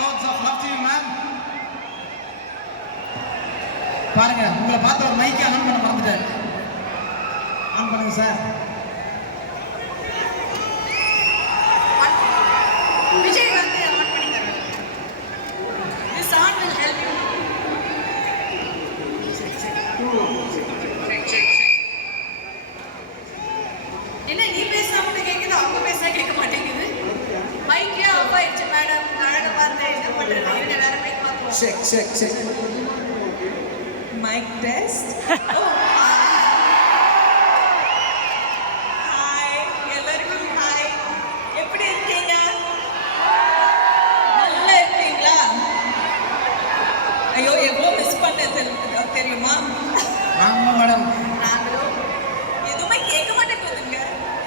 loads of love to you, man. பாருங்க உங்களை பார்த்து ஒரு மைக்கை ஆன் பண்ண மறந்துட்டேன். ஆன் பண்ணுங்க சார். விஜய் வந்து ஆன் பண்ணி தருவாங்க. This on will help you. என்ன நீ பேசினா மட்டும் கேட்குது, அவங்க பேசினா கேட்க மாட்டேங்குது. மைக்கே ஆஃப் ஆயிடுச்சு மேடம். அழகா பாருங்க என்ன பண்றது. இருங்க வேற மைக் பார்ப்போம். செக். Mic test. ஹாய் எல்லாருக்கும் ஹாய். எப்படி இருக்கீங்க? நல்லா இருக்கீங்களா? ஐயோ எவ்வளோ மிஸ் பண்ண தெரியுமா? ஆமா மேடம். நாங்களும் எதுவுமே கேட்க மாட்டேங்குதுங்க.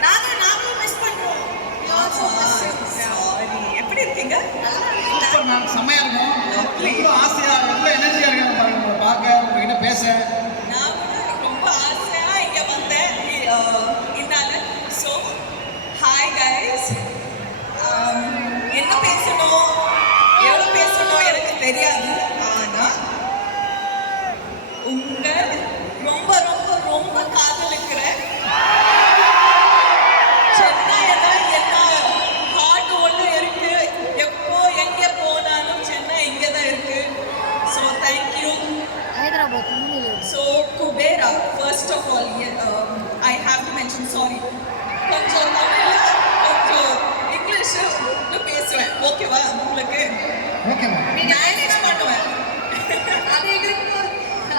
நாங்களும் மிஸ் பண்றோம். சாரி. எப்படி இருக்கீங்க? சூப்பர் மேம், செம்மையா இருக்கும். ரொம்ப ஆசையா ரொம்ப எனர்ஜியா இருக்காங்க பாருங்க உங்களை பார்க்க, உங்ககிட்ட பேச. நான் கூட ரொம்ப ஆசையா இங்க வந்தேன் இதனால. So hi guys. என்ன பேசணும் எவ்வளோ பேசணும் எனக்கு தெரியாது. ஆனால் உங்க ரொம்ப ரொம்ப ரொம்ப காதலிக்கிற சென்னையில என்ன ஹார்ட் ஒன்று இருக்கு. எப்போ எங்கே போனாலும் சென்னை இங்கே தான் இருக்கு. So thank you. ஹைதராபாத் மூணில் So Kubera, first of all, I have to mention sorry. கொஞ்சம் தமிழ்ல கொஞ்சம் இங்கிலீஷ் பேசுவேன். ஓகேவா உங்களுக்கு? Okay ma'am. மேனேஜ் பண்ணுவேன். அது எங்களுக்கு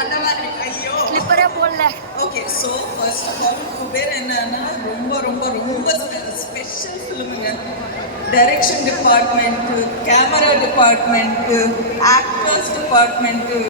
அந்த மாதிரி. ஐயோ. ஸ்லிப்பரே போடல. Okay, so first of all Kubera என்னன்னா ரொம்ப ரொம்ப ரொம்ப ஸ்பெஷல் ஃபிலிமுங்க. Direction department, camera department, actors department,